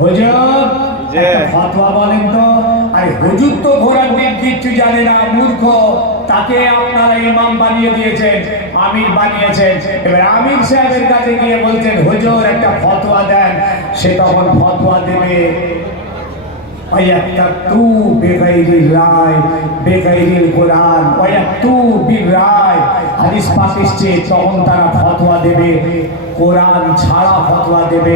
হুজুর যে। একটা ফতোয়া বলেন তো আর হুজুর তো ঘোড়ার দিক কিচ্ছু জানে না মূর্খ তাকে আপনারা ইমাম বানিয়ে দিয়েছেন আমির বানিয়েছেন এবার আমির সাহেবের কাছে গিয়ে বলছেন হুজুর একটা ফতোয়া দেন সে তখন ফতোয়া দেবে ويكتبتو بغير الراي بغير القرآن ويكتو بالراي হাদিস পাক এসছে তখন তারা ফতোয়া দেবে কোরআন ছাড়া ফতোয়া দেবে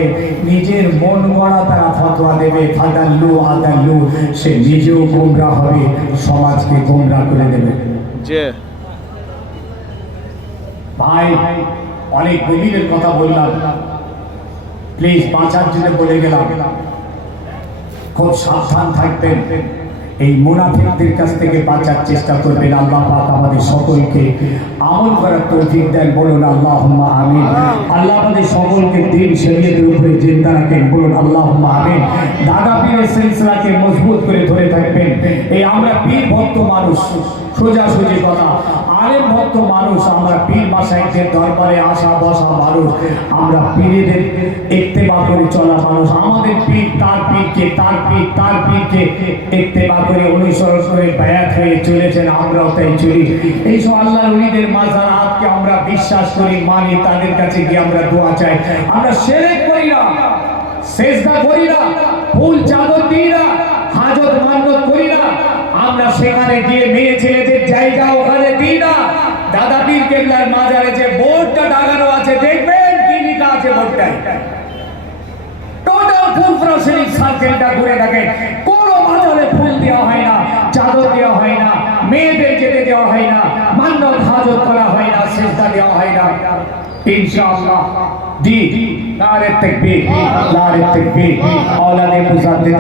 নিজের মন গড়া তারা ফতোয়া দেবে ফাদাল্লু আদাল্লু সে নিজেও গোমরা হবে সমাজকে গোমরা করে দেবে। যে ভাই অনেক গভীরের কথা বললাম। প্লিজ বাঁচার জন্য বলে গেলাম। খুব সাবধান থাকবেন। এই মুনাফিকদের কাছ থেকে বাঁচার চেষ্টা করবেন। আল্লাহ পাক আমাদের সকলকে আমল করার তৌফিক দেন। বলুন আল্লাহ আমিন। আল্লাহ আমাদের সকলকে দিন শরীয়তের উপরে জিন্দা রাখেন। বলুন আল্লাহ আমিন। দাদা পীরের সিলসিলাকে মজবুত করে ধরে থাকবেন। এই আমরা পীর ভক্ত মানুষ সোজা সুজি কথা। আলেম ভক্ত মানুষ আমরা পীর মাসাইকদের দরবারে আসা বসা মানুষ। আমরা পীরেদের ইত্তেবা করে চলা মানুষ। আমাদের পীর তার পীরকে তার পীর তার পীরকে ইত্তেবা করে অনুসরণ করে ব্যায়াত হয়ে চলেছেন, আমরাও তাই চলি। এইসব আল্লাহ উনিদের মাজার হাতকে আমরা বিশ্বাস করি, মানি, তাদের কাছে গিয়ে আমরা দোয়া চাই। আমরা সেরেক করি না, সেজদা করি না ফুল চাদর দিই না, হাজত মান্যত করি না। আমরা সেখানে গিয়ে মেয়ে ছেলেদের জায়গা ওখানে দিই না। দাদা পীর কেবলার মাজারে যে বোর্ডটা টাঙানো আছে, দেখবেন কি লেখা আছে বোর্ডটায়? টোটাল ফুল প্রসেনিক সার্কেলটা ঘুরে দেখেন। মেয়েদের যেতে দেওয়া হয় না মান্যত হাজত করা হয় না চেষ্টা দেওয়া হয় না। ইনশাআল্লাহ দি নারে তাকবীর নারে তাকবীর, আওলাদে মুজাদ্দিদ